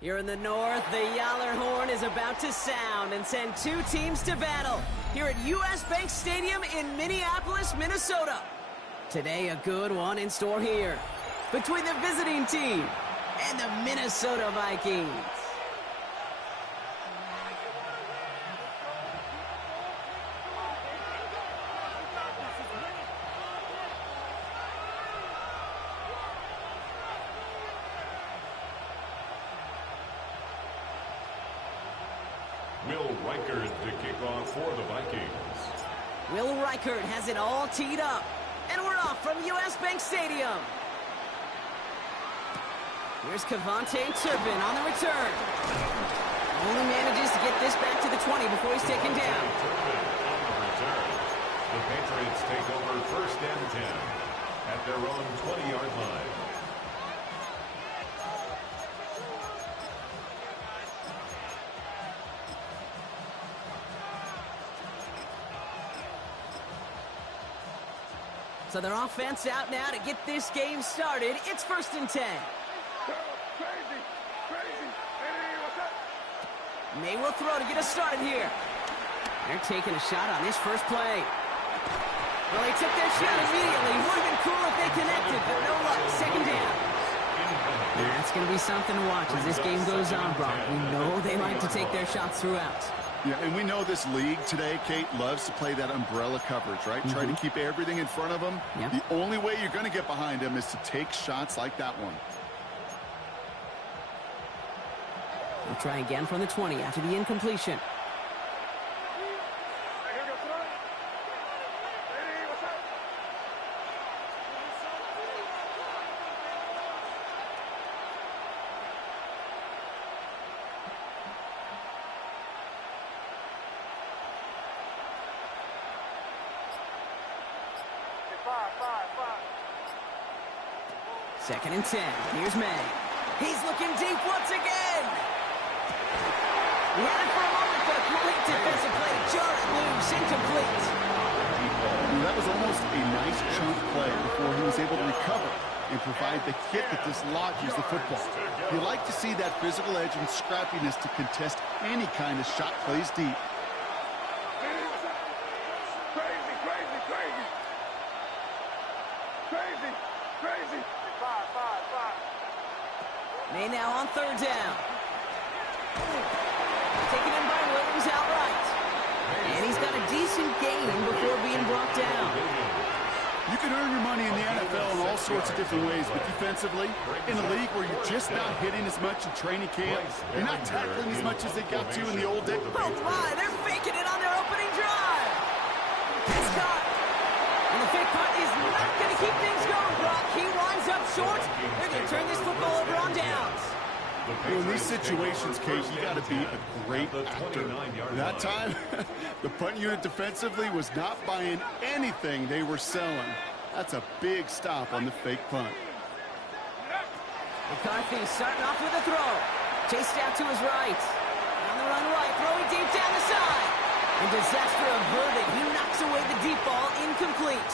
Here in the north, the Yaller horn is about to sound and send two teams to battle here at US Bank Stadium in Minneapolis, Minnesota. Today, a good one in store here between the visiting team and the Minnesota Vikings. Will Reichert to kick off for the Vikings. Will Reichert has it all teed up. And we're off from US Bank Stadium. Here's Kavontae Turpin on the return. Only manages to get this back to the 20 before he's taken down. Turpin on the return. The Patriots take over 1st and 10 at their own 20-yard line. So their offense out now to get this game started. It's 1st and 10. May will throw to get us started here. They're taking a shot on this first play. Well, they took their shot immediately. Would have been cool if they connected, but no luck. 2nd down. That's going to be something to watch as this game goes on, Brock. We know they like to take their shots throughout. Yeah, and we know this league today, Kate, loves to play that umbrella coverage, right? Try to keep everything in front of them. Yep. The only way you're going to get behind them is to take shots like that one. We'll try again from the 20 after the incompletion. Second and 10. Here's May. He's looking deep once again. He had it for a moment, but a great defensive play. Jarred loose, incomplete. That was almost a nice chunk play before he was able to recover and provide the hit that dislodges the football. You like to see that physical edge and scrappiness to contest any kind of shot plays deep. May now on 3rd down. Taken in by Williams outright. And he's got a decent gain before being brought down. You can earn your money in the NFL in all sorts of different ways, but defensively, in a league where you're just not hitting as much in training camp, you're not tackling as much as they got to in the old days. Oh my, they're faking it on their opening drive. It's caught. And the fake punt is not going to keep things going, Brock. He winds up short. They're going to turn this football over on downs. Well, in these situations, Kate, you got to be a great actor. That time, the punt unit defensively was not buying anything they were selling. That's a big stop on the fake punt. McCarthy starting off with a throw. Chased out to his right. On the run right, throwing deep down the side. And disaster averted. He knocks away the deep ball, incomplete.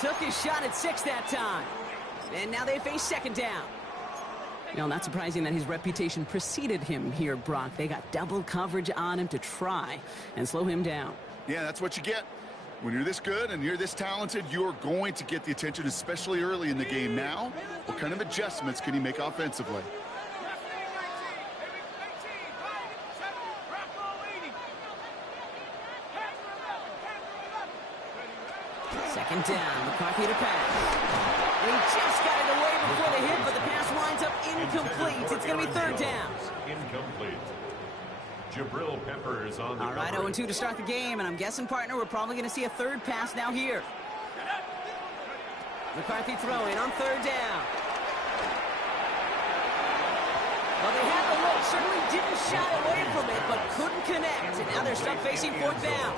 Took his shot at 6 that time. And now they face 2nd down. You know, not surprising that his reputation preceded him here, Brock. They got double coverage on him to try and slow him down. Yeah, that's what you get. When you're this good and you're this talented, you're going to get the attention, especially early in the game. Now, what kind of adjustments can he make offensively? Second down, McCarthy to pass. He just got it away before the hit, but the pass winds up incomplete. It's going to be 3rd down. Incomplete. Jabril Peppers on the All right, 0-2 to start the game, and I'm guessing, partner, we're probably going to see a 3rd pass now here. McCarthy throwing on 3rd down. Well, they had the look, certainly didn't shy away from it, but couldn't connect, and now they're stuck facing 4th down.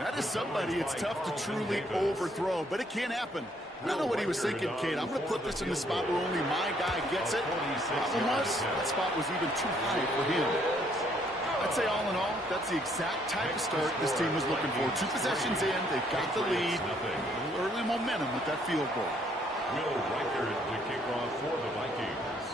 That is somebody it's tough to truly overthrow, but it can happen. I don't know what he was thinking, Kate. I'm going to put this in the spot where only my guy gets it. Problem was, that spot was even too high for him. I'd say all in all, that's the exact type of start this team was looking for. 2 possessions in, they've got the lead. A little early momentum with that field goal. Will Reichert to kick off for the Vikings.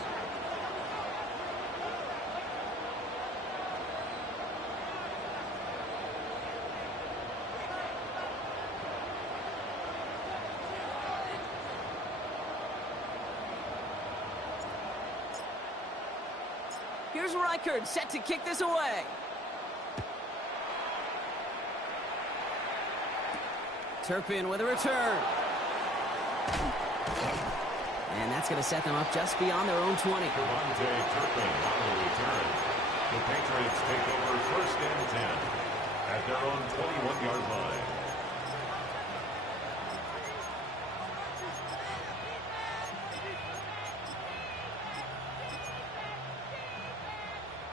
Here's Reichard set to kick this away. Turpin with a return. And that's going to set them up just beyond their own 20. Turpin on the return. The Patriots take over first and 10 at their own 21-yard line.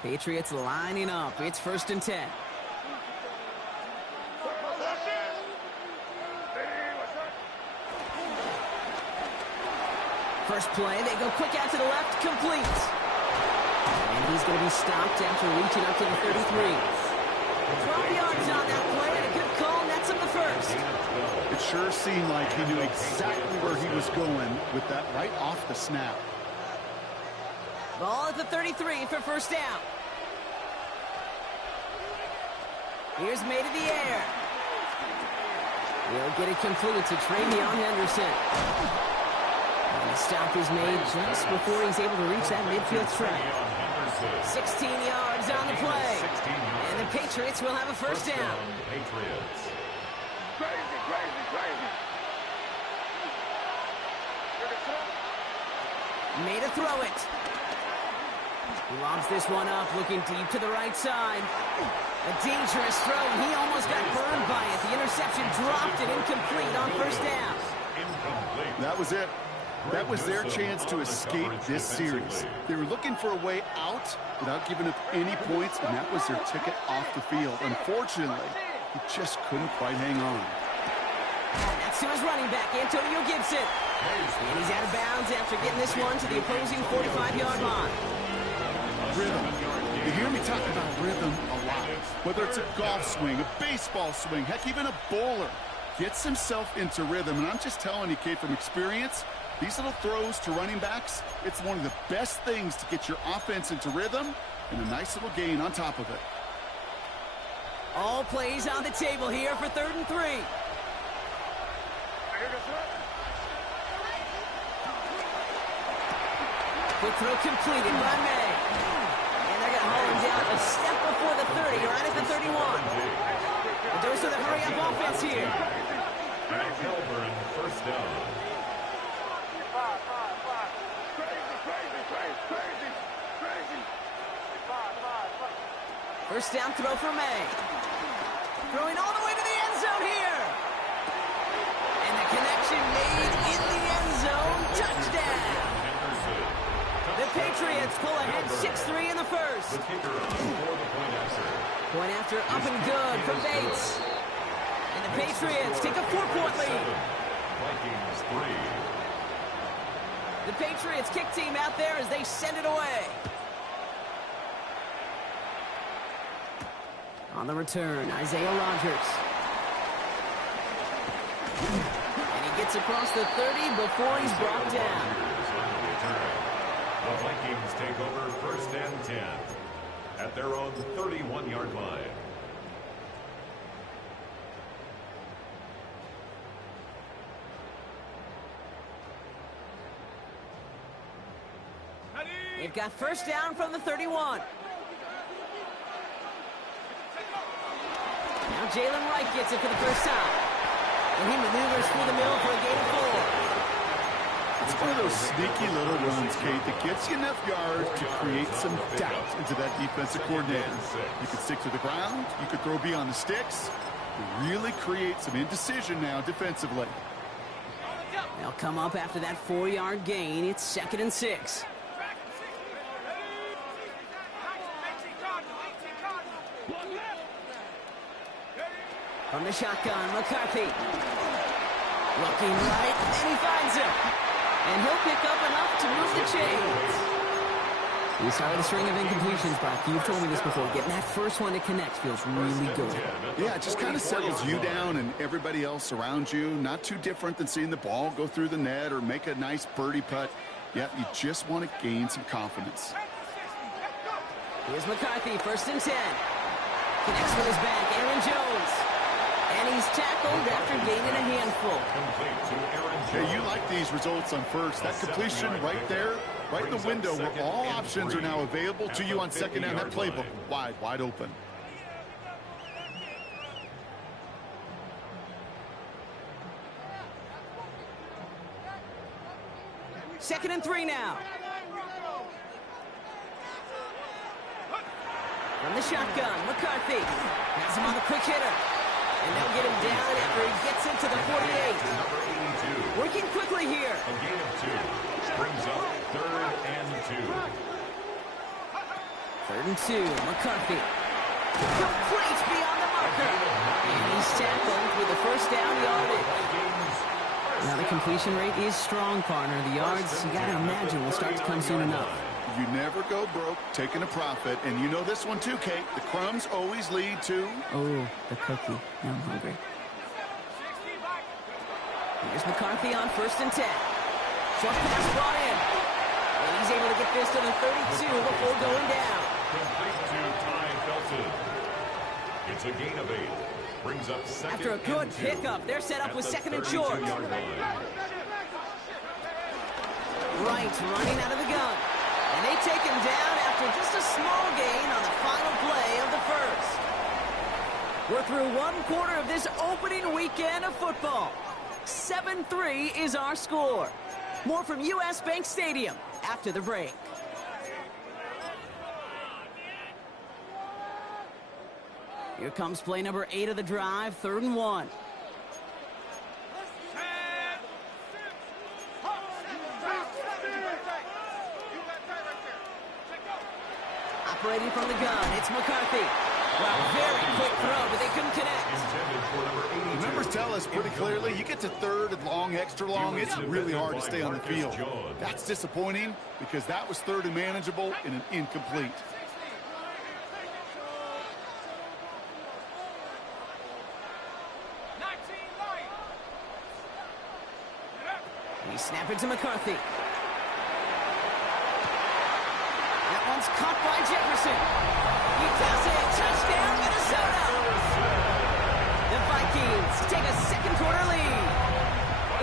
Patriots lining up. It's first and 10. First play, they go quick out to the left, complete. And he's going to be stopped after reaching up to the 33. 12 yards on that play, and a good call nets him the first. It sure seemed like he knew exactly where he was going with that right off the snap. Ball at the 33 for first down. Here's made in the air. He'll get it completed to Travion Henderson. And the stop is made just before he's able to reach that midfield strike. 16 yards on the play. And the Patriots will have a first down. Patriots. Made a throw it. He lobs this one up, looking deep to the right side. A dangerous throw, and he almost got burned by it. The interception dropped it incomplete on first down. That was it. That was their chance to escape this series. They were looking for a way out without giving up any points, and that was their ticket off the field. Unfortunately, he just couldn't quite hang on. That's to his running back, Antonio Gibson. And he's out of bounds after getting this one to the opposing 45-yard line. Rhythm. You hear me talk about rhythm a lot. Whether it's a golf swing, a baseball swing, heck, even a bowler gets himself into rhythm. And I'm just telling you, kid, from experience, these little throws to running backs, it's one of the best things to get your offense into rhythm and a nice little gain on top of it. All plays on the table here for 3rd and 3. Quick throw completed by May. And they're going to haul him down a step before the 30, right at the 31. The dose of the hurry-up offense here. Melbourne, first down. First down throw for May. Throwing all the way to the end zone here. And the connection made in the end zone. Touchdown. The Patriots pull ahead 6-3 in the first. The kicker for the Point after up and good from Bates. And the Patriots take a 4-point lead. Vikings 3. The Patriots kick team out there as they send it away. On the return, Isaiah Rodgers. And he gets across the 30 before he's brought down. The Vikings take over first and 10 at their own 31-yard line. They've got first down from the 31. Now Jalen Wright gets it for the first time. And he maneuvers through the middle for a gain of 4. It's one of those sneaky little runs, Kate, that gets you enough yards to create some doubt into that defensive coordinator. You could stick to the ground. You could throw beyond the sticks. You really create some indecision now defensively. They'll come up after that 4-yard gain. It's 2nd and 6. From the shotgun, McCarthy. Looking right, and he finds him. And he'll pick up enough to move the chains. We started a string of incompletions, Brock. You've told me this before. Getting that first one to connect feels really good. Yeah, it just kind of settles you down and everybody else around you. Not too different than seeing the ball go through the net or make a nice birdie putt. Yeah, you just want to gain some confidence. Here's McCarthy, 1st and 10. Connects with his back, Aaron Jones. And he's tackled after gaining a handful. Hey, you like these results on first. That completion right there, Right in the window where all options are now available to you on second down. That playbook wide open. Second and 3 now. From the shotgun, McCarthy has him on the quick hitter. And they'll get him down after he gets into the 48. Working quickly here. A gain of 2. Brings up 3rd and 2. 3rd and 2, McCarthy. Complete beyond the marker. And he's tackled with the first down yardage. Now the completion rate is strong, partner. The yards, you gotta imagine, will start to come soon enough. You never go broke taking a profit, and you know this one too, Kate. The crumbs always lead to... Oh, the cookie. Now I'm hungry. Here's McCarthy on 1st and 10. Short pass brought in. And he's able to get this to the 32 before going down. Complete to Ty Felton. It's a gain of 8. Brings up second. After a good pickup, they're set up with 2nd and short. Right, running out of the gun. And they take him down after just a small gain on the final play of the first. We're through 1 quarter of this opening weekend of football. 7-3 is our score. More from U.S. Bank Stadium after the break. Here comes play number 8 of the drive, 3rd and 1. Operating from the gun, it's McCarthy. Well, very quick throw, but they couldn't connect. The numbers tell us pretty clearly, you get to 3rd and long, extra long, it's really hard to stay on the field. That's disappointing because that was 3rd and manageable and an incomplete. He's snapping to McCarthy. That one's caught by Jefferson. He does it. Touchdown, Minnesota. The Vikings take a 2nd quarter lead.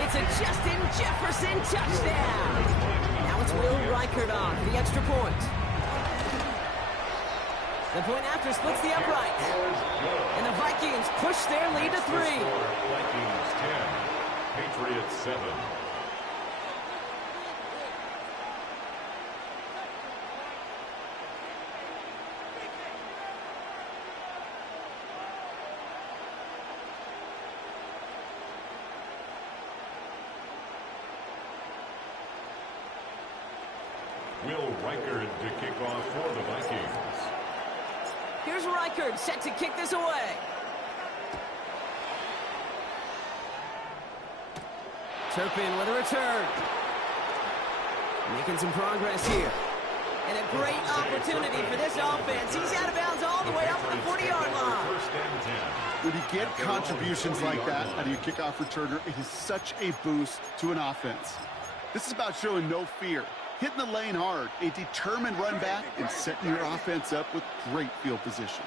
It's a Justin Jefferson touchdown. Now it's Will Reichert on for the extra point. The point after splits the upright. And the Vikings push their lead to 3. Vikings 10, Patriots 7. Will Reichert to kick off for the Vikings. Here's Reichert set to kick this away. Turpin with a return. Making some progress here. And a great opportunity for this offense. He's out of bounds all the way up to the 40-yard line. When you get contributions like that out of your kickoff returner, it is such a boost to an offense. This is about showing no fear. Hitting the lane hard, a determined run back, and setting your offense up with great field position.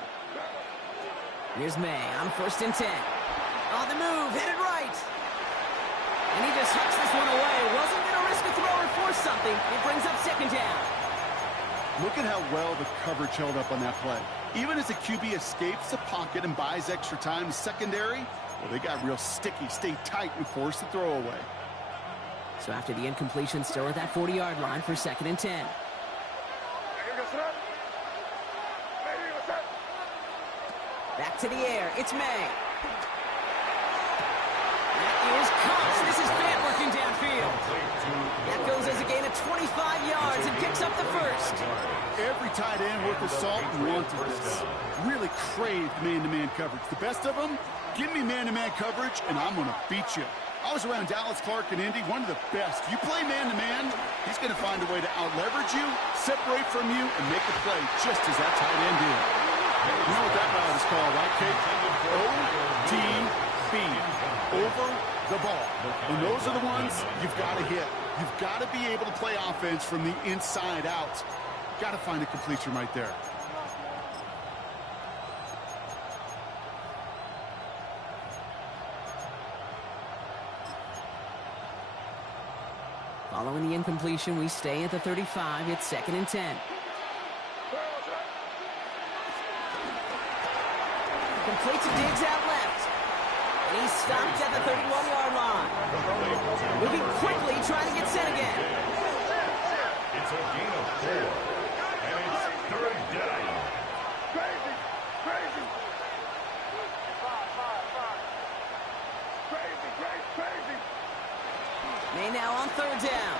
Here's May on 1st and 10. On the move, headed right. And he just hooks this one away. Wasn't going to risk a throw or force something. It brings up 2nd down. Look at how well the coverage held up on that play. Even as the QB escapes the pocket and buys extra time in secondary, well, they got real sticky, stay tight, and force the throw away. So after the incompletion, still at that 40-yard line for 2nd and 10. Back to the air. It's May. That is Cox. This is Fant working downfield. That goes as a gain of 25 yards and picks up the first. Every tight end worth of salt wanted this. Really craved man-to-man coverage. The best of them, give me man-to-man coverage, and I'm going to beat you. I was around Dallas Clark and Indy, one of the best. You play man-to-man, he's going to find a way to out-leverage you, separate from you, and make a play just as that tight end did. You know what that route is called, right, Kate? OTB, over the ball. And those are the ones you've got to hit. You've got to be able to play offense from the inside out. Got to find a completion right there. Following the incompletion, we stay at the 35. It's 2nd and 10. Completes a Diggs out left. And he's stopped at the 31-yard line. Moving quickly, trying to get set again. It's a gain of 4. And it's 3rd down. Crazy. Crazy. May now on 3rd down.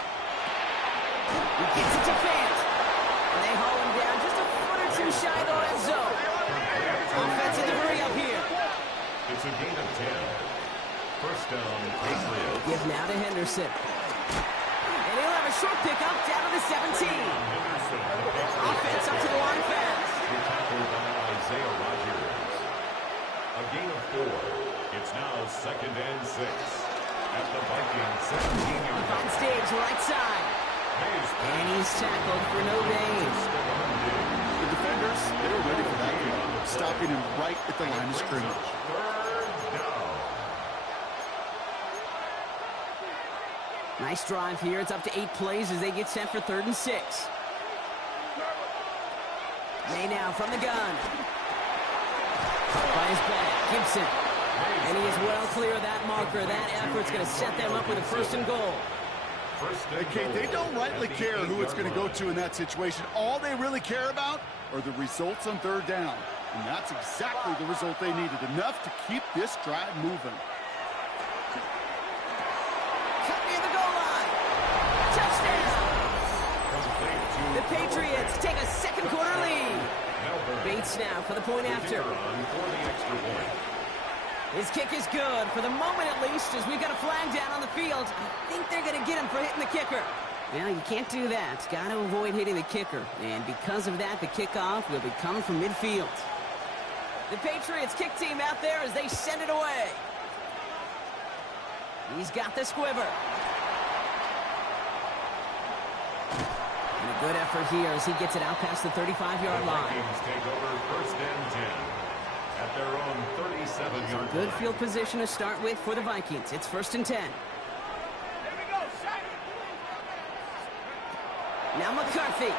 He gets it to Fant. And they haul him down just a foot or 2 shy of the red zone. Offense in the hurry up here. It's a gain of 10. 1st down, Patriots. Give now to Henderson. And he'll have a short pickup down to the 17. Offense up to the line fast. Tackled by Isaiah Rodgers. A gain of 4. It's now 2nd and 6. At the Vikings 17-yard line. On stage, right side. And he's tackled for no gain. The defenders, they were ready for that one, stopping him right at the line of scrimmage. 3rd down. Nice drive here. It's up to 8 plays as they get set for 3rd and 6. May now from the gun. By his back, Gibson. And he is well clear of that marker. That effort's going to set them up with a 1st and goal. Okay, they don't rightly care who it's going to go to in that situation. All they really care about are the results on 3rd down. And that's exactly the result they needed. Enough to keep this drive moving. Cut near the goal line. Touchdown. The Patriots take a 2nd quarter lead. Bates now for the point after. His kick is good, for the moment at least, as we've got a flag down on the field. I think they're going to get him for hitting the kicker. Well, you can't do that. Got to avoid hitting the kicker. And because of that, the kickoff will be coming from midfield. The Patriots kick team out there as they send it away. He's got the squiver. And a good effort here as he gets it out past the 35-yard line. Vikings take over 1st and 10. At their own 37-yard line. Good field position to start with for the Vikings. It's 1st and 10. Now McCarthy.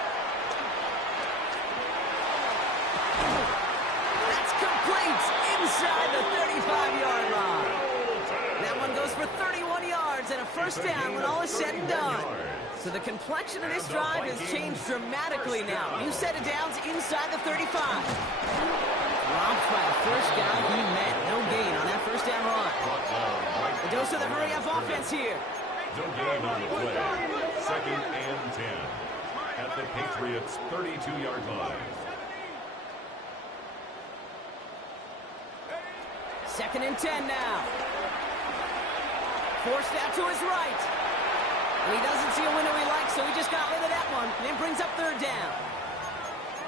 That's complete inside the 35-yard line. That one goes for 31 yards and a 1st down when all is said and done. So the complexion of this drive has changed dramatically now. New set of downs inside the 35. Dropped by the 1st down. He met no gain on that 1st down run. A dose of the hurry-up offense here. No gain on the play. 2nd and 10. At the Patriots' 32-yard line. 2nd and 10 now. Forced out to his right. And he doesn't see a window he likes, so he just got rid of that one. And then brings up 3rd down.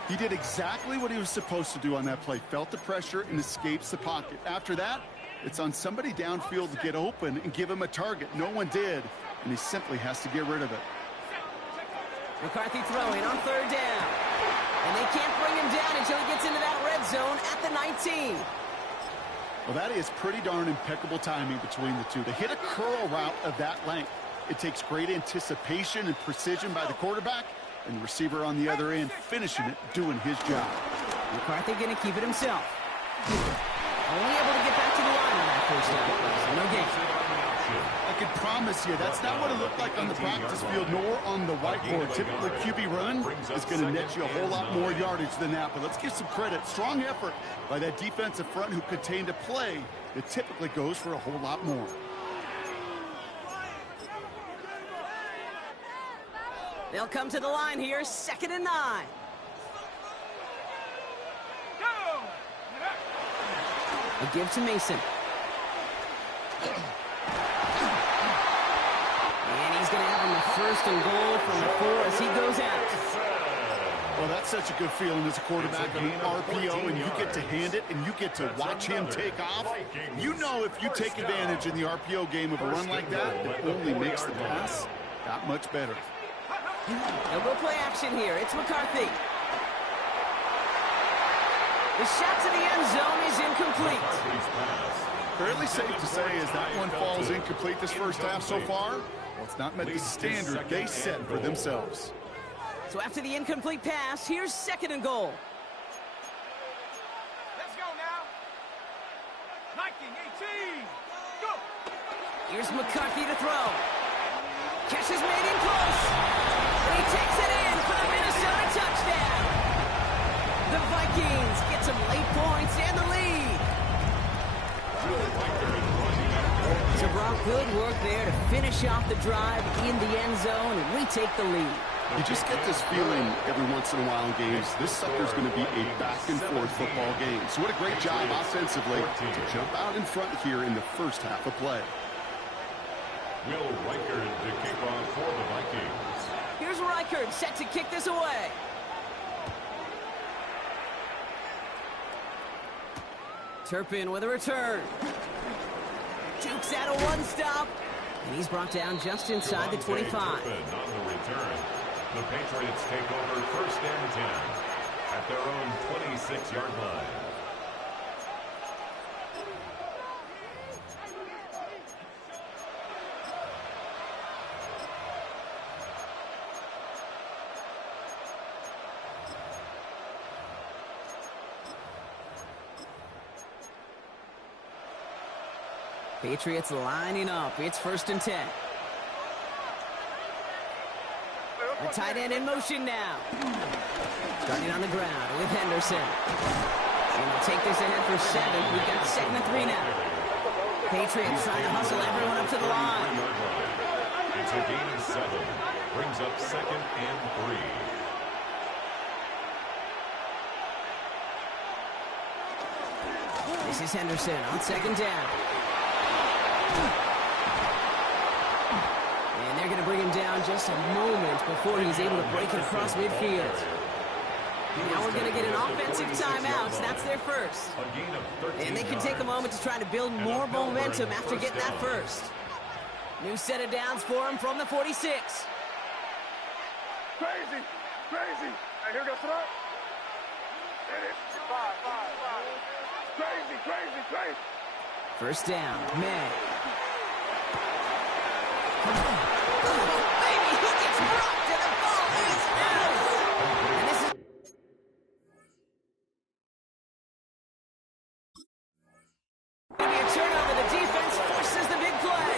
He did exactly what he was supposed to do on that play. Felt the pressure and escapes the pocket. After that, it's on somebody downfield to get open and give him a target. No one did, and he simply has to get rid of it. McCarthy throwing on 3rd down. And they can't bring him down until he gets into that red zone at the 19. Well, that is pretty darn impeccable timing between the two. To hit a curl route of that length, it takes great anticipation and precision by the quarterback, and the receiver on the other end finishing it, doing his job. McCarthy going to keep it himself. Only able to get back to the line on that 1st down. So no gain. I can promise you, that's not what it looked like on the practice field, nor on the whiteboard. Typically, QB run is going to net you a whole lot more yardage than that. But let's give some credit. Strong effort by that defensive front who contained a play that typically goes for a whole lot more. They'll come to the line here, 2nd and 9. A give to Mason. And he's going to have him a 1st and goal from the 4 as he goes out. Well, that's such a good feeling as a quarterback on an RPO, and you get to hand it, and you get to watch him take off. You know if you take advantage in the RPO game of a run like that, it only makes the pass that much better. They'll go play action here. It's McCarthy. The shot to the end zone is incomplete. Fairly safe to say as that one falls incomplete this 1st half so far, Well, it's not met the standard they set for themselves. So after the incomplete pass, here's 2nd and goal. Let's go now. Viking 18. Go. Here's McCarthy to throw. Catch is made in close. And he takes it in for the Minnesota touchdown. The Vikings get some late points and the lead. So Brock, good work there to finish off the drive in the end zone, and we take the lead. You just get this feeling every once in a while in games, this sucker's going to be a back-and-forth football game. So what a great job offensively to jump out in front here in the first half of play. Will Reichard to kick off for the Vikings. Here's Reichard set to kick this away. Turpin with a return. Jukes out a one-stop, and he's brought down just inside the 25. On the return, the Patriots take over 1st and 10 at their own 26-yard line. Patriots lining up. It's 1st and 10. The tight end in motion now. Starting on the ground with Henderson. And we'll take this ahead for 7. We've got 2nd and 3 now. Patriots trying to hustle everyone up to the line. It's a gain of 7. Brings up 2nd and 3. This is Henderson on 2nd down. And they're going to bring him down just a moment before he's able to break it across midfield. Now we're going to get an offensive timeout, so that's their first. And they can take a moment to try to build more momentum after getting that first. New set of downs for him from the 46. Crazy. Crazy. Hey, here goes front. Hit it. 5. Crazy. 1st down, May. Oh, baby, he gets rocked and the ball is out. And this is... Maybe a turnover. The defense forces the big play.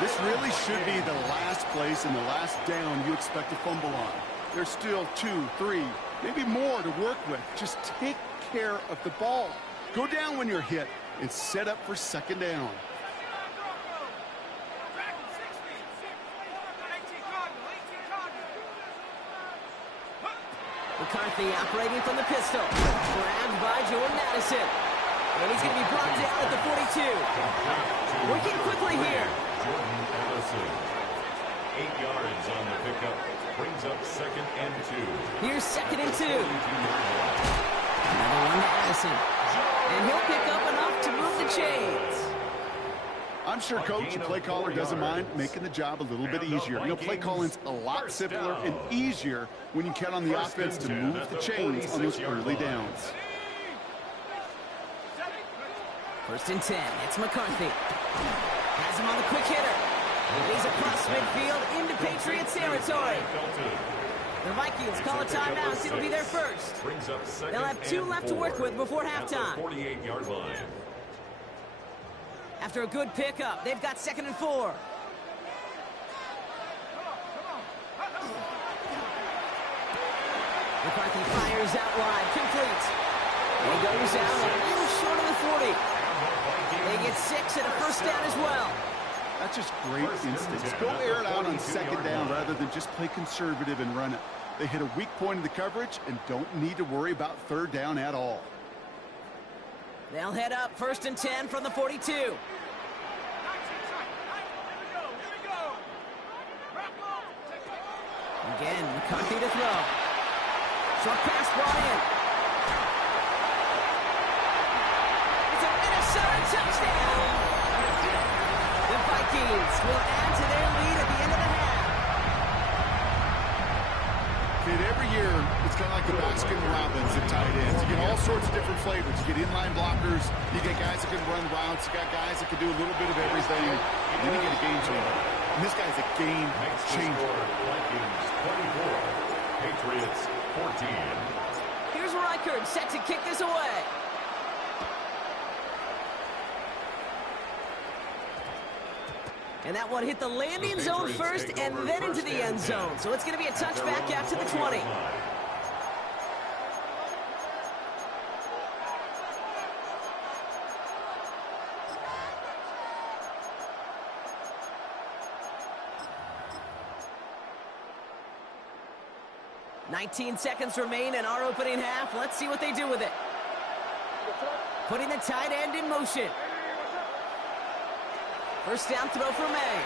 This really should be the last place and the last down you expect to fumble on. There's still 2, 3, maybe more to work with. Just take care of the ball. Go down when you're hit. It's set up for 2nd down. McCarthy operating from the pistol. Grabbed by Jordan Addison. And he's going to be brought down at the 42. Working quickly here. Jordan Addison. 8 yards on the pickup. Brings up 2nd and 2. Here's 2nd and 2. Another one to Addison. And he'll pick up enough to move the chains. I'm sure coach and play caller doesn't mind making the job a little bit easier. You know, play calling's a lot simpler and easier when you count on the offense to move the chains on those early downs. 1st and 10. It's McCarthy. Has him on the quick hitter. And he's across midfield into Patriots territory. The Vikings call a timeout. It'll be their first. They'll have 2 left to work with before halftime. 48-yard line. After a good pickup, they've got 2nd and 4. McCarthy fires out wide, complete. He goes out a little short of the 40. They get 6 and a 1st down as well. That's just great instincts. Go air it out on 2nd down rather than just play conservative and run it. They hit a weak point in the coverage and don't need to worry about 3rd down at all. They'll head up 1st and 10 from the 42. Again, McCarthy to throw. Short pass brought in. It's a Minnesota touchdown. The Vikings will add to their lead at the end of the half. Kid, every year, it's kind of like the Baskin Robbins at tight ends. You get all sorts of different flavors. You get inline blockers. You get guys that can run routes. You got guys that can do a little bit of everything. And then you get a game changer. And this guy's a game changer. Vikings 24, Patriots 14. Here's Reichard set to kick this away. And that one hit the landing zone first and then into the end zone. So it's going to be a touchback out to the 20. "19 seconds remain in our opening half. Let's see what they do with it. Putting the tight end in motion. First down throw for May.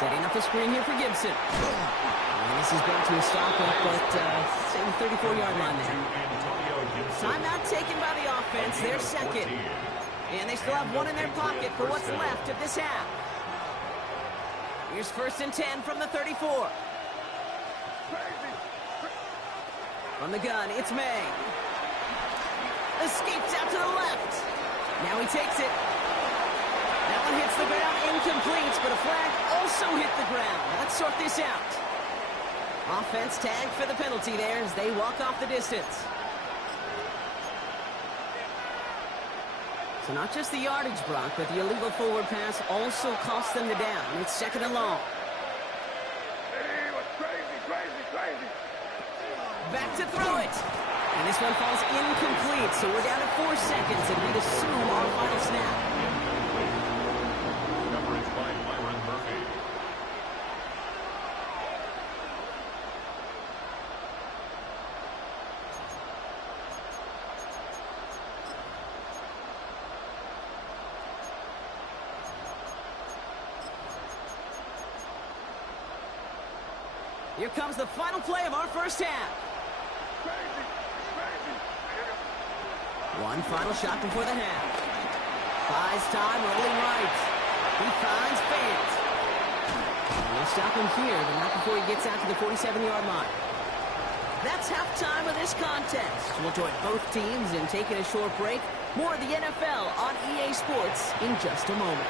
Setting up a screen here for Gibson. And this is going to a stop up at say the 34-yard line there. Timeout taken by the offense. Their second. And they still have one in their pocket for what's left of this half. Here's 1st and 10 from the 34. From the gun, it's May. Escapes out to the left. Now he takes it. That one hits the ground, incomplete, but a flag also hit the ground. Let's sort this out. Offense tagged for the penalty there as they walk off the distance. So not just the yardage, Brock, but the illegal forward pass also cost them the down. It's 2nd and long. Back to throw it. And this one falls incomplete, so we're down to 4 seconds, and we'd assume our final snap. Coverage by Myron Murphy. Here comes the final play of our first half. One final shot before the half. Buys time, rolling right. He finds fans. We'll stop him here, but not before he gets out to the 47-yard line. That's halftime of this contest. We'll join both teams in taking a short break. More of the NFL on EA Sports in just a moment.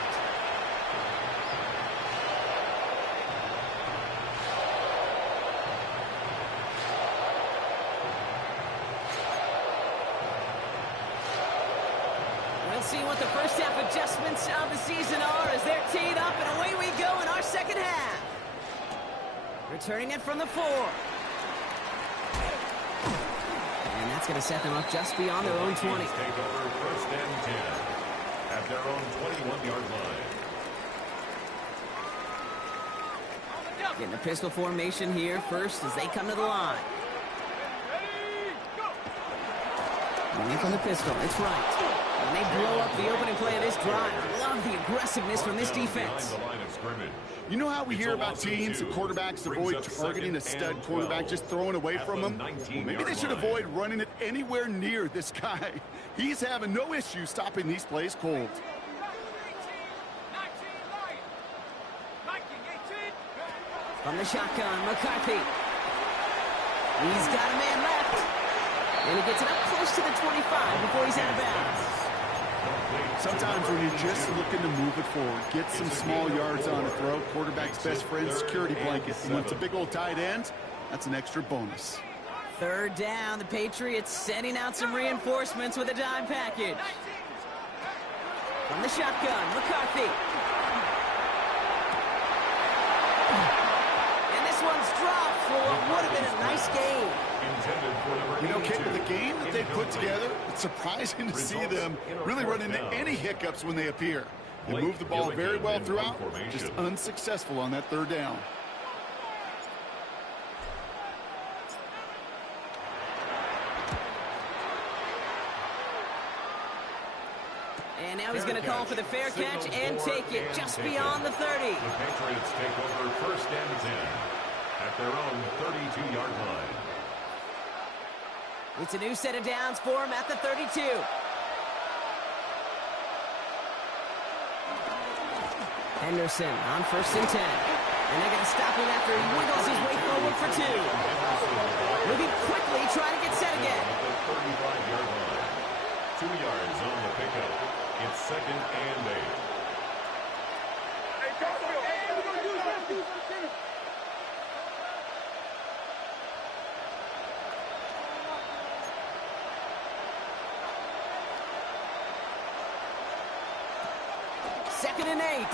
See what the first half adjustments of the season are as they're teed up, and away we go in our second half. Returning it from the 4. And that's going to set them up just beyond their own 20. Take over 1st and 10 at their own 21-yard line. Getting a pistol formation here first as they come to the line. Running from the pistol, it's right. And they blow up the opening play of this drive. Love the aggressiveness from this defense. You know how we hear about teams and quarterbacks avoid targeting a stud quarterback, just throwing away from him? Well, maybe they should avoid running it anywhere near this guy. He's having no issue stopping these plays cold. From the shotgun, McCarthy. He's got a man left. And he gets it up close to the 25 before he's out of bounds. Sometimes when you're just looking to move it forward, get some small yards on a throw, quarterback's best friend, security blanket. And when it's a big old tight end, that's an extra bonus. 3rd down, the Patriots sending out some reinforcements with a dime package. From the shotgun, McCarthy. And this one's dropped for what would have been a nice game. You know, Kate, with the game that they put together, it's surprising to see them really run into any hiccups when they appear. They move the ball very well throughout, just unsuccessful on that 3rd down. And now he's going to call for the fair catch and take it just beyond the 30. The Patriots take over 1st and 10 at their own 32-yard line. It's a new set of downs for him at the 32. Henderson on 1st and 10. And they're going to stop him after he wiggles his way forward for 2. Moving quickly, trying to get set again. At the 35-yard line. 2 yards on the pickup. It's 2nd and 8. 2nd and 8.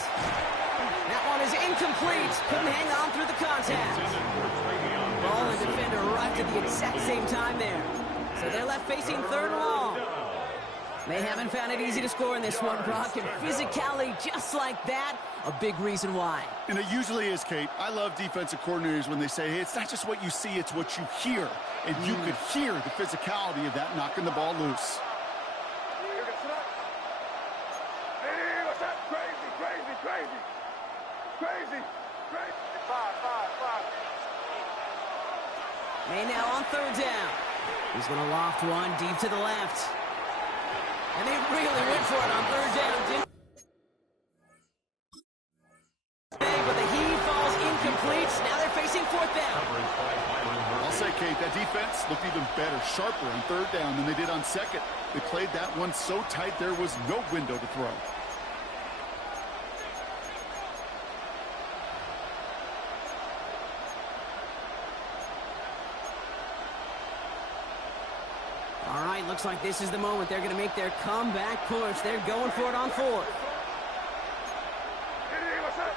That one is incomplete. Couldn't hang on through the contact. Ball and defender arrived at the exact same time there. So they're left facing 3rd and long. They haven't found it easy to score in this one, Brock, and physicality just like that, a big reason why. And it usually is, Kate. I love defensive coordinators when they say, hey, it's not just what you see, it's what you hear. And you could hear the physicality of that knocking the ball loose. Hey, what's that? Crazy, crazy, crazy. Crazy, crazy. Five. May now on 3rd down. He's going to loft one deep to the left. And they really went for it on 3rd down, didn't they? But the heave falls incomplete. Now they're facing 4th down. I'll say, Kate, that defense looked even better, sharper on 3rd down than they did on 2nd. They played that one so tight there was no window to throw. All right, looks like this is the moment they're going to make their comeback push. They're going for it on 4th. Hey, what's that?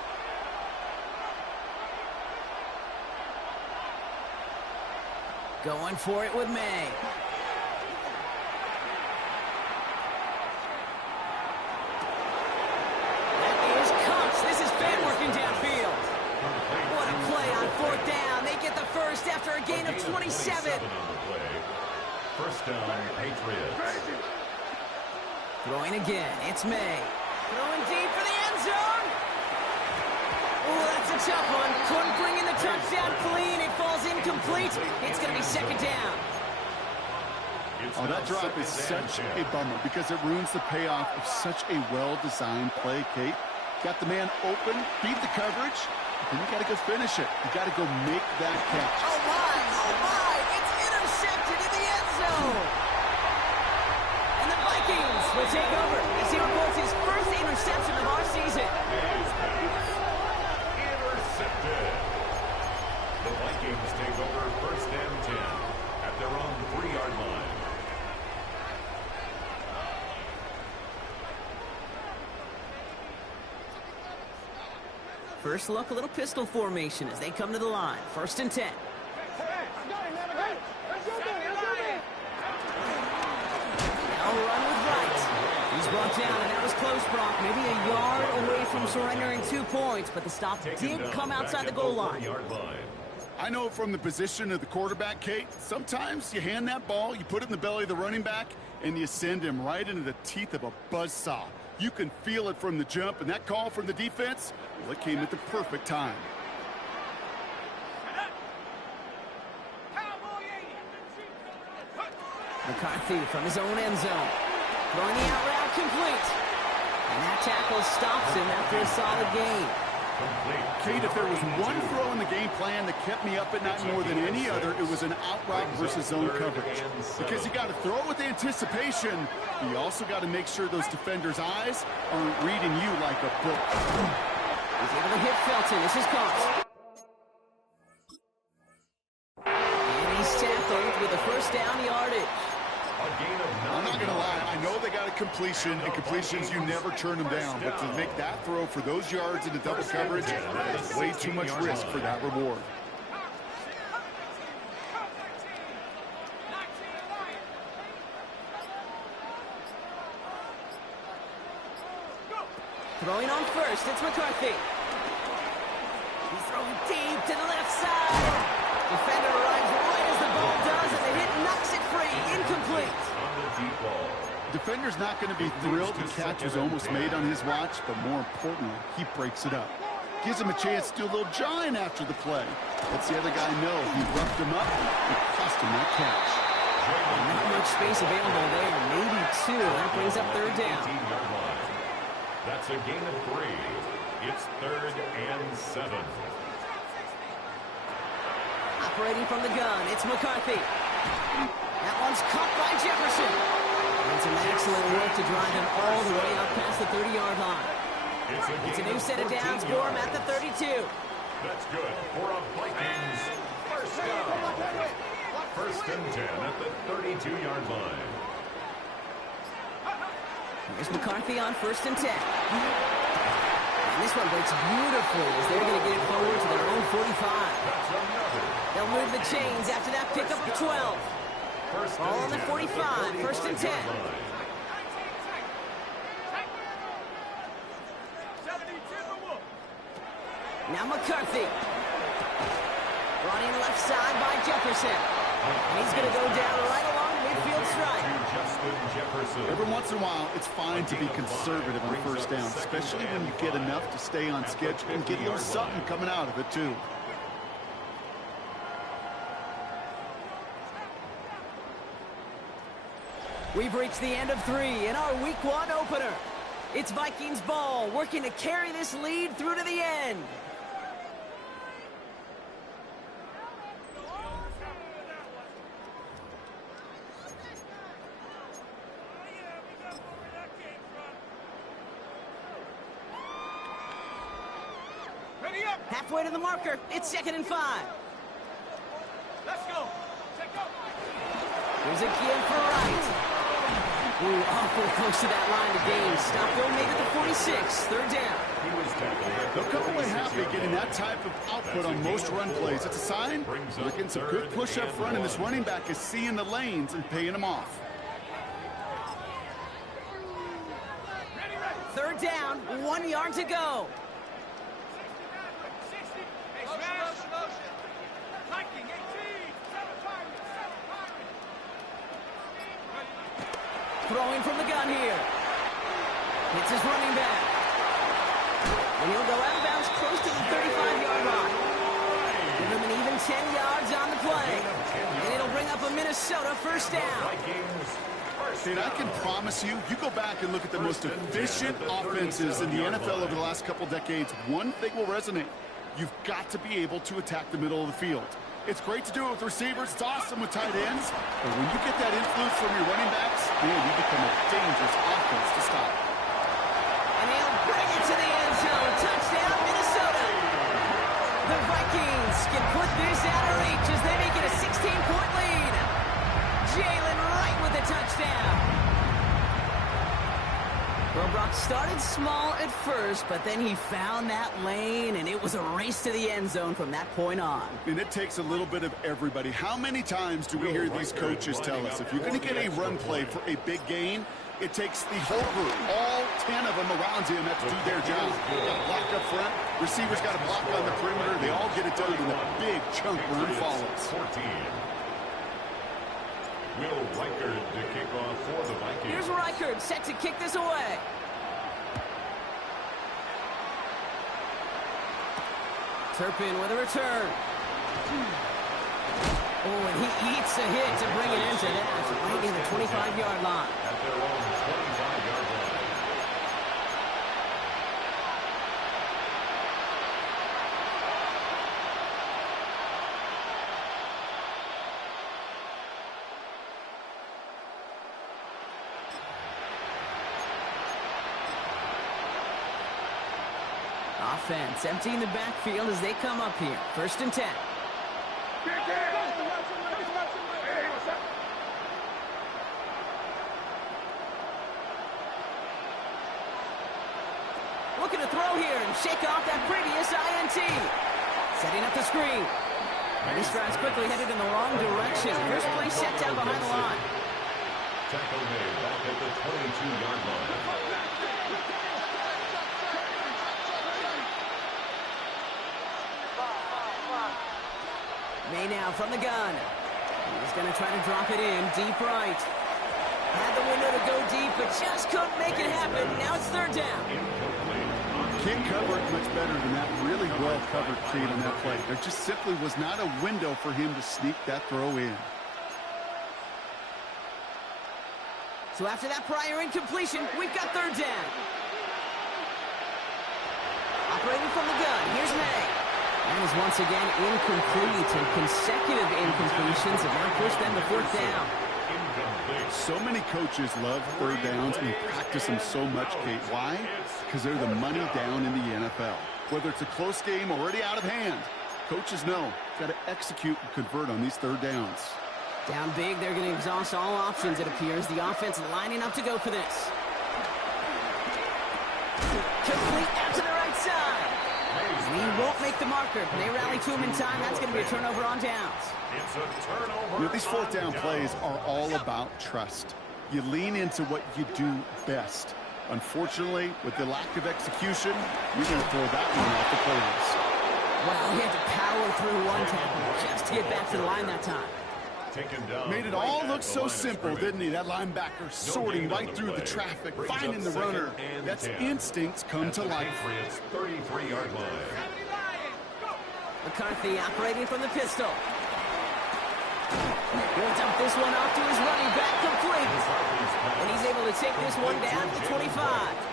Going for it with May. That is Cox. This is fan working downfield. What a play on 4th down. They get the first after a gain of 27. First down, Patriots. Crazy. Throwing again. It's May. Throwing deep for the end zone. Oh, that's a tough one. Couldn't bring in the touchdown clean. It falls incomplete. It's going to be 2nd down. Oh, that drop is such a bummer because it ruins the payoff of such a well-designed play, Kate. Got the man open, beat the coverage, then you got to go finish it. You got to go make that catch. Oh, my. It's intercepted in the end zone. And the Vikings will take over as he reports his first interception of our season. Intercepted. The Vikings take over 1st and 10 at their own 3-yard line. First look, a little pistol formation as they come to the line. 1st and 10. Now run with right. He's brought down, and that was close, Brock. Maybe a yard away from surrendering 2 points, but the stop did come outside the goal line. I know from the position of the quarterback, Kate, sometimes you hand that ball, you put it in the belly of the running back, and you send him right into the teeth of a buzzsaw. You can feel it from the jump, and that call from the defense, well, it came at the perfect time. McCarthy from his own end zone. Throwing the out route complete. And that tackle stops him after a solid gain. Kate, if there was one throw in the game plan that kept me up at night more than any other, it was an out route versus zone coverage. Because you got to throw it with anticipation, but you also got to make sure those defenders' eyes aren't reading you like a book. He's able to hit Felton. This is caught. And he's tackled with a 1st down yardage. I'm not going to lie. I know they got a completion, and completions, you never turn them down. But to make that throw for those yards into double coverage, it's way too much risk for that reward. Throwing on 1st, it's McCarthy. He's throwing deep to the left side. Defender arrives right as the ball does, and the hit knocks it free. Incomplete. Defender's not going to be thrilled the catch was almost made on his watch, but more importantly, he breaks it up. Gives him a chance to do a little jawing after the play. Lets the other guy know he roughed him up and cost him that catch. Not much space available there, maybe 2. That brings up 3rd down. That's a gain of 3. It's 3rd and 7. Operating from the gun, it's McCarthy. That one's caught by Jefferson. And some excellent work to drive him all the way up past the 30-yard line. It's a new set of downs for him at the 32. That's good for a Vikings first down. 1st and 10 at the 32-yard line. Here's McCarthy on 1st and 10. And this one breaks beautifully as they're going to get it forward to their own 45. They'll move the chains after that pickup of 12. Ball on the 45, first and 10. Now McCarthy. Running left side by Jefferson. And he's going to go down right along midfield strike. Every once in a while, it's fine to be conservative on first down, especially when you get enough to stay on schedule and get a little something coming out of it, too. We've reached the end of 3 in our Week 1 opener. It's Vikings ball, working to carry this lead through to the end. Halfway to the marker, it's 2nd and 5. Let's go. Here's a give for Wright. Ooh, awful close to that line of gain. Stop will made it to 46, 3rd down. They'll come away happy getting that type of output on most run plays. It's a sign they're getting some good push up front, and this running back is seeing the lanes and paying them off. 3rd down, 1 yard to go. Throwing from the gun here. Hits his running back. And he'll go out of bounds close to the 35-yard line. Give him an even 10 yards on the play. And it'll bring up a Minnesota first down. And I can promise you, you go back and look at the most efficient offenses in the NFL over the last couple decades, one thing will resonate. You've got to be able to attack the middle of the field. It's great to do it with receivers. It's awesome with tight ends. But when you get that influence from your running backs, man, you become a dangerous offense to stop. And he'll bring it to the end zone. Touchdown, Minnesota. The Vikings can put this out of reach as they make it a 16-point lead. Jalen Wright with a touchdown. Well, Brock started small at first, but then he found that lane, and it was a race to the end zone from that point on. And it takes a little bit of everybody. How many times do we hear these coaches tell us, if you're going to get a run play for a big gain, it takes the whole group, all 10 of them around him have to do their job. Got to block up front, receivers got to block on the perimeter, they all get it done, and a big chunk run follows. 14. Will Reichard to kick off for the Vikings. Here's Reichard set to kick this away. Turpin with a return. Oh, and he eats a hit to bring it into that. Right near the 25-yard line. At their own 25-yard line. Offense emptying the backfield as they come up here. 1st and 10. Looking to throw here and shake off that previous INT. Setting up the screen. And he strides quickly, headed in the wrong direction. First play set down behind the line. Tackle made back at the 22-yard line. May now from the gun. He's going to try to drop it in deep right. Had the window to go deep, but just couldn't make it happen. Now it's 3rd down. Can't cover it much better than that. Really well covered Creed on that play. There just simply was not a window for him to sneak that throw in. So after that prior incompletion, we've got 3rd down. Operating from the gun, here's May. That is once again incomplete, and consecutive incompletions have now pushed them to 4th down. So many coaches love 3rd downs and practice them so much, Kate. Why? Because they're the money down in the NFL. Whether it's a close game already out of hand, coaches know got to execute and convert on these 3rd downs. Down big, they're going to exhaust all options, it appears. The offense lining up to go for this. Complete out to the right side. And he won't make the marker. They rally to him in time. That's going to be a turnover on downs. It's a turnover. You know, these fourth down plays are all about trust. You lean into what you do best. Unfortunately, with the lack of execution, you're going to throw that one off the playlist. Well, he had to power through one tackle just to get back to the line that time. Made it all look so simple, didn't he? That linebacker sorting right through the traffic, finding the runner. That's instincts come to life. 33-yard line. McCarthy operating from the pistol. He'll dump this one off to his running back, complete. And he's able to take this one down to 25.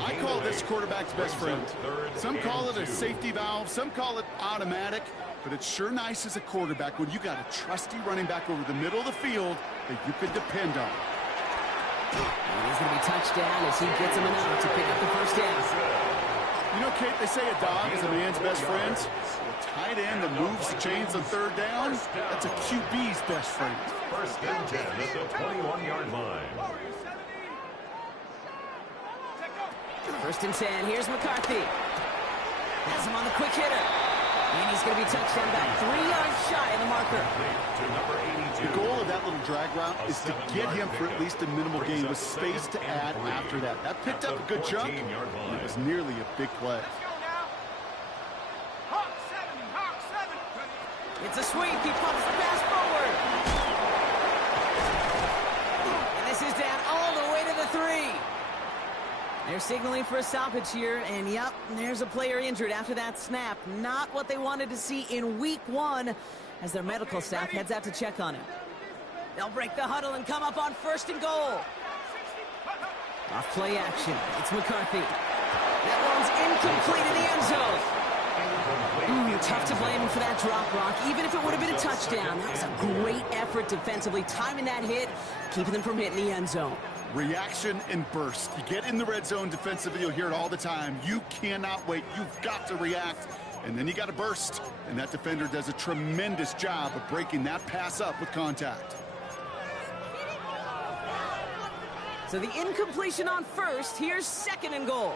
I call this quarterback's best friend. Some call it a safety valve, some call it automatic, but it's sure nice as a quarterback when you got a trusty running back over the middle of the field that you can depend on. And he's going to be touched down as he gets him enough to pick up the first down. You know, Kate, they say a dog is a man's best friend. A tight end that moves the chains on third down, that's a QB's best friend. First and 10 at the 21-yard line. First and 10, here's McCarthy. Has him on the quick hitter. And he's going to be touched down about 3 yards shy of the marker. The goal of that little drag route is to get him for at least a minimal gain with space to add after that. That picked up a good chunk, and it was nearly a big play. It's a sweep. He pumps the pass forward. And this is down all the way to the 3. They're signaling for a stoppage here, and yep, there's a player injured after that snap. Not what they wanted to see in week 1 as their medical staff heads out to check on him. They'll break the huddle and come up on first and goal. Off play action. It's McCarthy. That one's incomplete in the end zone. Tough to blame him for that drop, Rock. Even if it would have been a touchdown, that was a great effort defensively, timing that hit, keeping them from hitting the end zone. Reaction and burst. You get in the red zone defensively, you'll hear it all the time. You cannot wait. You've got to react. And then you got to burst. And that defender does a tremendous job of breaking that pass up with contact. So the incompletion on first. Here's second and goal.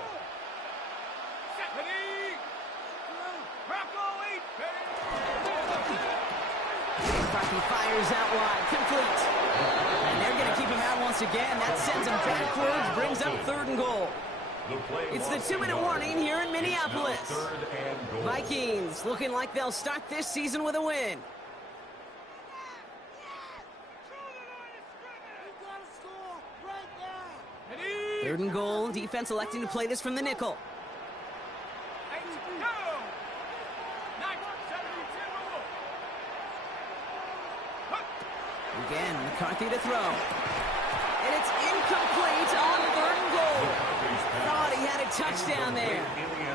McCarthy fires out wide. Complete. And they're going to keep him out once again. That sends him backwards, brings up third and goal. It's the 2-minute warning here in Minneapolis. Vikings looking like they'll start this season with a win. Third and goal. Defense electing to play this from the nickel. Again, McCarthy to throw. And it's incomplete on third and goal. Thought he had a touchdown there.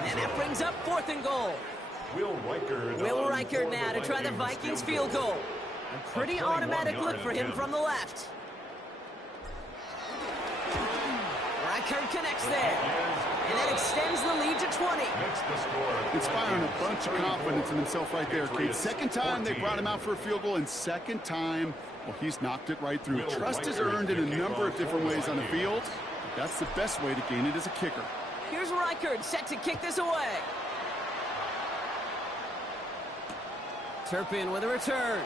And that brings up fourth and goal. Will Reichard now to try the Vikings field goal. A pretty automatic look for him from the left. Reichard connects there. And that extends the lead to 20. Inspiring a bunch of confidence in himself right there, Kate. Second time they brought him out for a field goal, and second time, well, he's knocked it right through. Trust is earned in a number of different ways on the field. That's the best way to gain it as a kicker. Here's Reichard set to kick this away. Turpin with a return.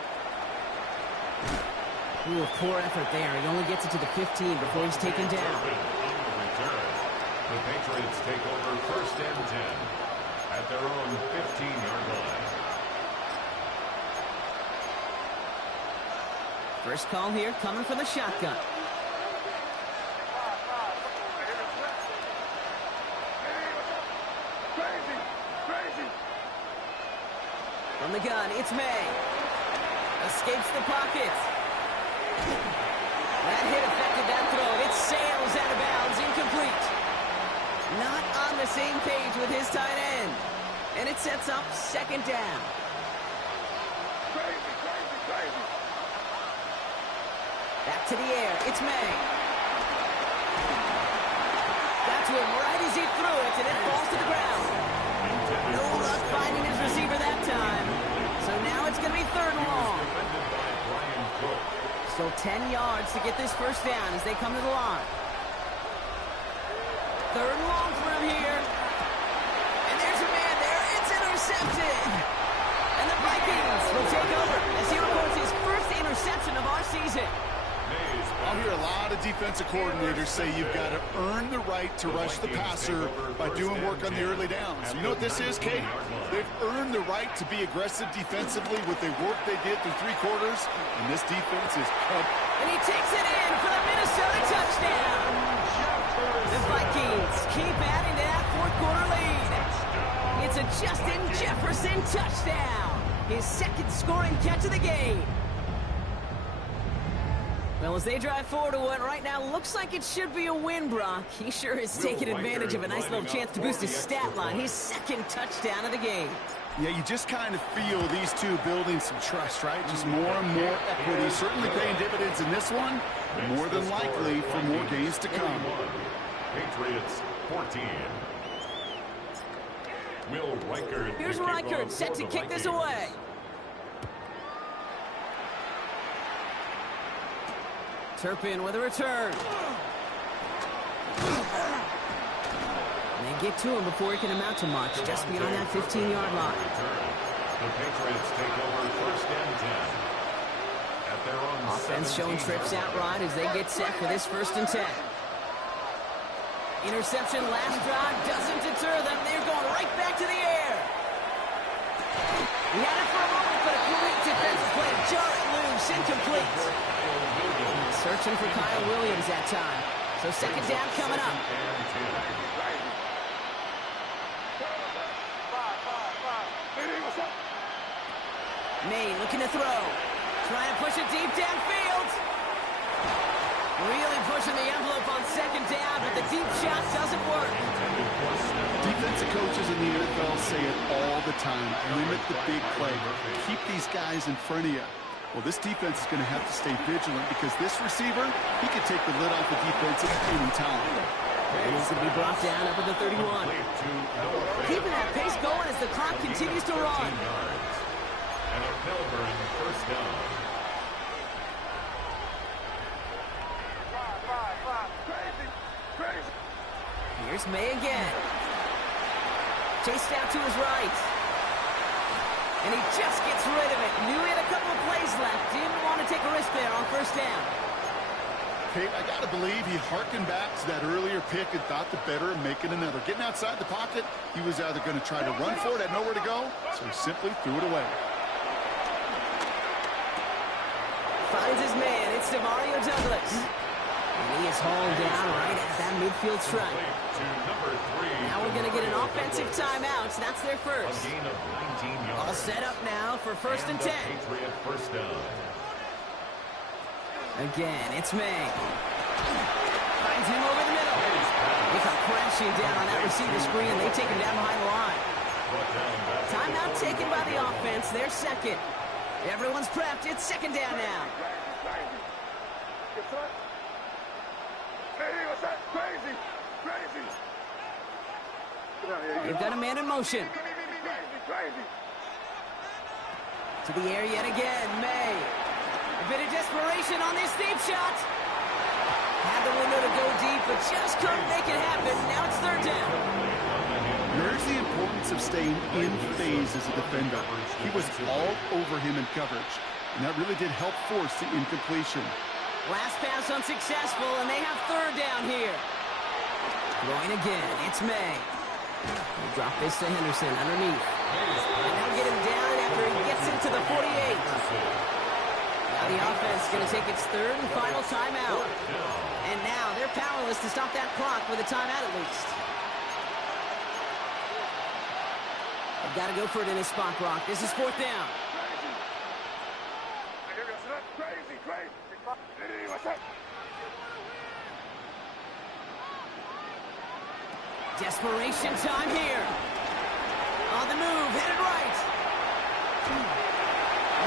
Ooh, poor effort there. He only gets it to the 15 before he's taken down. The Patriots take over first and 10 at their own 15-yard line. First call here coming from the shotgun. From the gun, it's May. Escapes the pocket. That hit affected that throw. It sails out of bounds, incomplete. Not on the same page with his tight end. And it sets up second down. Back to the air. It's May. Got to him right as he threw it, and it falls to the ground. No luck finding his receiver that time. So now it's going to be third and long. Still 10 yards to get this first down as they come to the line. Third and long for him here. intercepted. And the Vikings will take over as he records his first interception of our season. I'll hear a lot of defensive coordinators say you've got to earn the right to rush the passer by doing work on the early downs. You know what this is, Kate? They've earned the right to be aggressive defensively with the work they did through 3 quarters, and this defense is cut. And he takes it in for the Minnesota touchdown. The Vikings keep adding to that fourth quarter lead. It's a Justin Jefferson touchdown. His second scoring catch of the game. Well, as they drive forward to what right now looks like it should be a win, Brock. He sure is taking advantage of a nice little chance to boost his stat line. His second touchdown of the game. Yeah, you just kind of feel these two building some trust, right? Just more and more equity. Certainly paying dividends in this one. More than likely for more games to come. Patriots 14. Will Reichert. Here's Reichert set to kick this away. Turpin with a return. And they get to him before he can amount to much, just beyond that 15-yard line. The Patriots take over first and 10. At their own Offense showing trips out right as they get set for this first and 10. Interception last drive doesn't deter them. They're going right back to the air. He had it for a moment, but a great defensive play to jar it loose, incomplete. Searching for Kyle Williams that time. So second down coming up. May looking to throw. Trying to push it deep downfield. Really pushing the envelope on second down, but the deep shot doesn't work. Defensive coaches in the NFL say it all the time. Limit the big play. Keep these guys in front of you. Well, this defense is going to have to stay vigilant because this receiver, he could take the lid off the defense at any time. He's going to be brought down up at the 31. Keeping that pace going as the clock continues to run. And a Melbourne first down. Here's May again. Chased out to his right. And he just gets rid of it. Knew he had a couple of plays left. Didn't want to take a risk there on first down. Kate, I got to believe he harkened back to that earlier pick and thought the better of making another. Getting outside the pocket, he was either going to try to run for it, had nowhere to go, so he simply threw it away. Finds his man. It's Demario Douglas. And he is hauled down right at that midfield stripe. Now we're going to get an offensive timeout. So that's their first. All set up now for first and 10. Again, it's May. Finds him over the middle. They come crashing down on that receiver screen. They take him down behind the line. Timeout taken by the offense. They're second. Everyone's prepped. It's second down now. They've got a man in motion. To the air yet again, May. A bit of desperation on this deep shot. Had the window to go deep, but just couldn't make it happen. Now it's third down. There's the importance of staying in phase as a defender. He was all over him in coverage, and that really did help force the incompletion. Last pass unsuccessful, and they have third down here. Going again, it's May. They drop this to Henderson underneath. And they'll get him down after he gets into the 48. Now the offense is going to take its third and final timeout. And now they're powerless to stop that clock with a timeout at least. They've got to go for it in this spot, Brock. This is fourth down. Desperation time here. On the move, headed right.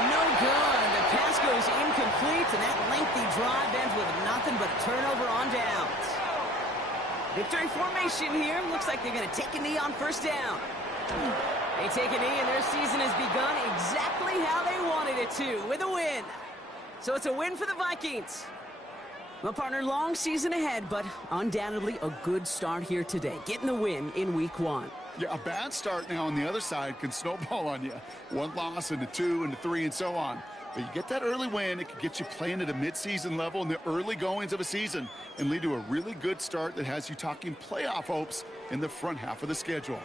No good. The pass goes incomplete, and that lengthy drive ends with nothing but a turnover on downs. Victory formation here. Looks like they're going to take a knee on first down. They take a knee, and their season has begun exactly how they wanted it to, with a win. So it's a win for the Vikings. Well, partner, long season ahead, but undoubtedly a good start here today, getting the win in week 1. Yeah, a bad start now on the other side can snowball on you. One loss into two, into three, and so on. But you get that early win, it could get you playing at a midseason level in the early goings of a season and lead to a really good start that has you talking playoff hopes in the front half of the schedule.